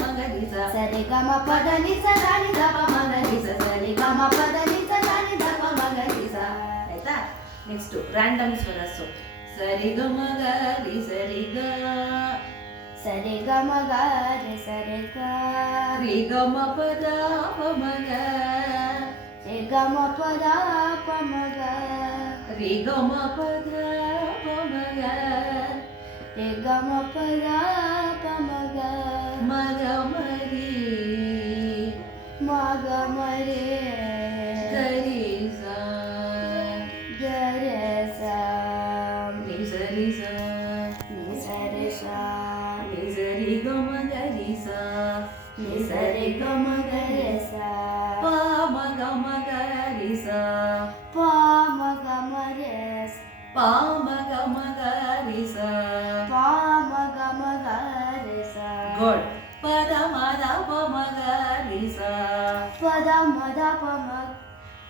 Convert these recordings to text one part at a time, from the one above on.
ಮಗರಿ ಸ ಸರಿ ಗಮ ಪದ ನಿ ಸ ದ ನಿ ದ ಪ ಮಗರಿ ಸ ಸರಿ ಗಮ ಪದ ನಿ ಸ ದ ನಿ ದ ಪ ಮಗರಿ ಸ. ಆಯ್ತಾ? ನೆಕ್ಸ್ಟ್ ರ್ಯಾಂಡಮ್ ಸ್ವರ. ಸೊ ಸರಿ ಗ ಮ ಗ ರಿ ಸರಿ ಗ ಸರಿ ಗಮ ಗ ರಿ ಸರಿ ಗ ರಿ ಗ ಮ ಪ ದ ಪ ಮ ಗ ರಿ ಗ ಮ ಪ ದ ಪ ಮ ಗ ರಿ ಗ ಮ ಪ ದ ಪ ಮ ಗ ರಿ ಗ ಮ ಪ ದ ಪ ಮ ಗ ಮ ಗ ಮ ರಿ ಮ ಗ ಮ ರಿ ಗ ರಿ ಸ ಗ ರೆ ಸ ನಿ ಸ ರಿ ಸ ನಿ ಸ ರಿ ಸ ನಿ ಸ ರಿ ಗ ಮ ಗ ರಿ ಸ ನಿ ಸ ರಿ ಗ ಮ ಗ ರೆ ಸ ಪ ಮ ಗ ಮ ಗ ರಿ ಸ ಪ ಮ ಗ ಮ ರೆ ಸ ಪ ಮ ಗ ಮ ಗ ರಿ ಸ ಪ ಮ ಗ ಮ ಗ ರೆ ಸ. ಗುಡ್. ಪ ದ ಮ ದ ಪ ಮ ಗ ರಿ ಸ ಪ ದ ಮ ದ ಪ ಮ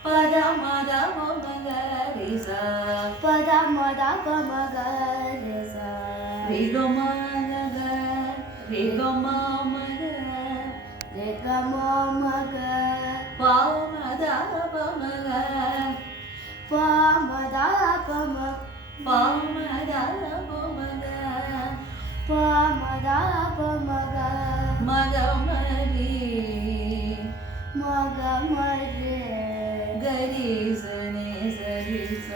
ಪ ದ ಮ ದ ಪ ಮ ಗ ರಿ ಸ ಪ ದ ಮ ದ ಪ ಮ ಗ ರೆ ಸ ರಿ ಗ ಮ ಗ ಗ ರಿ ಗ ಮ ಮ ಗ ರೆ ಗ ಮ ಮ ಗ ಪ ಮ ದ ಪ ಮ ಗ ಪ ಮ ದ ಪ ಮ ಪ ಮ ದ ಪ ಮ ಗ ಪ ಮ ದ ಪ ಮ ಗ ಮ ಗ ಮ ರಿ ಮ ಗ ಮ ರೆ ಗ ರಿ ಸ ನಿ ಸ ರಿ ಸ